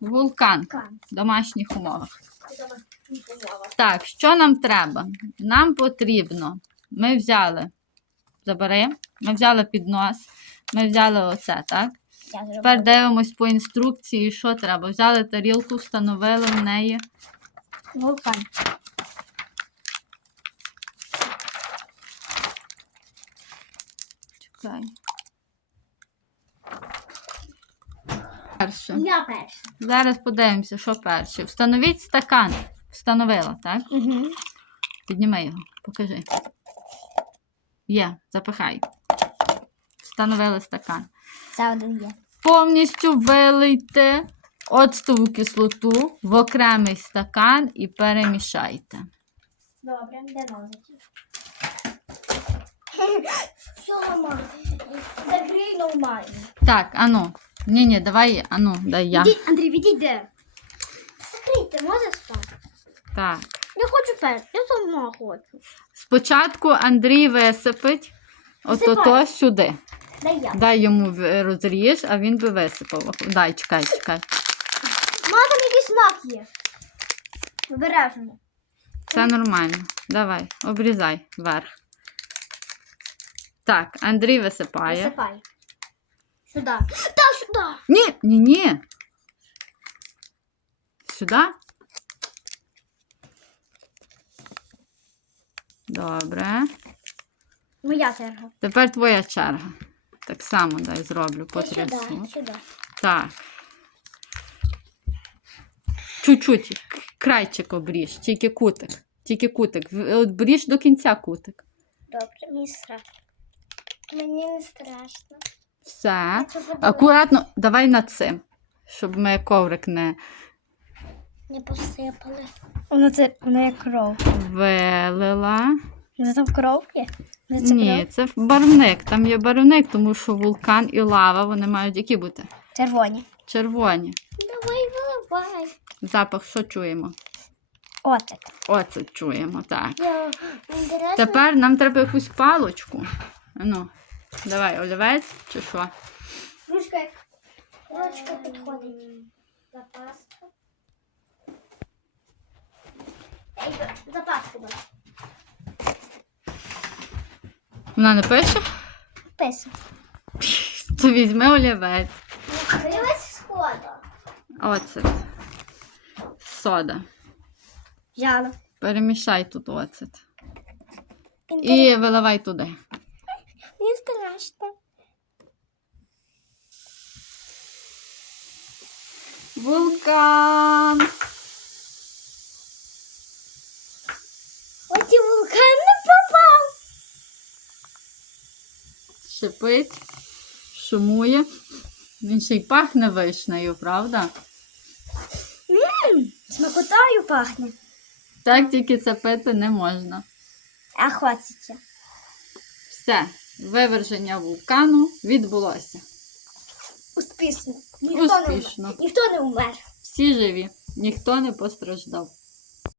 Вулкан в домашніх умовах. Так, що нам треба? Нам потрібно. Ми взяли. Забери. Ми взяли піднос. Ми взяли оце, так? Тепер дивимось по інструкції, що треба. Взяли тарілку, встановили в неї. Вулкан. Чекай. Перше. Я перша. Зараз подивимося, що перше. Встановіть стакан. Встановила, так? Угу. Підніми його, покажи. Є, запихай. Встановили стакан. Це один є. Повністю вилийте оцтову кислоту в окремий стакан і перемішайте. Добре, де ножиці? Все нормально. Закрий нормально. Так, ану. Ні, ні, давай, ану, дай я. Іди, Андрій, відійди. Закрийте, можеш спати? Так. Я хочу перше, я сама хочу. Спочатку Андрій висипить ото Висипай. сюди. Дай я. Дай йому в- розріж, а він би висипав. Дай, чекай, чекай. Мама, там якийсь знак є. Обережно. Це нормально. Давай, обрізай вверх. Так, Андрій висипає. Висипай. Сюди. Та сюди. Ні, ні, ні. Сюди. Добре. Моя черга. Тепер твоя черга. Так само дай зроблю, потрясу. Сюди, сюди. Так. Чуть-чуть. Крайчик обріж, тільки кутик. Тільки кутик. Обріж до кінця кутик. Добре, мені страшно. Мені не страшно. Все. Акуратно, давай над цим, щоб ми коврик не Не посипали. Воно це воно як кров. вилила. Це там кров є? Це Ні, це барвник. Там є барвник, тому що вулкан і лава вони мають які бути? Червоні. Червоні. Давай, виливай. Запах, що чуємо? Оцет. Оце чуємо, так. Я, інтересно. Тепер нам треба якусь палочку. Ну, давай, олівець чи що? Ручка. Ручка підходить. Запаска. Запаску дай. Вона не пише? Писи. То візьми олівець. Дивись схода. Оцет. Сода. Яна. Перемішай тут оцет. І виливай туди. Страшно. Вулкан! Ось і вулкан не попав. Шипить, шумує. Він ще й пахне вишнею, правда? Ммм, смакотаю пахне. Так тільки це пити не можна. А хочеться. Все, виверження вулкану відбулося. Успішно. Ніхто не Успішно. умер. Ніхто не умер. Всі живі, ніхто не постраждав.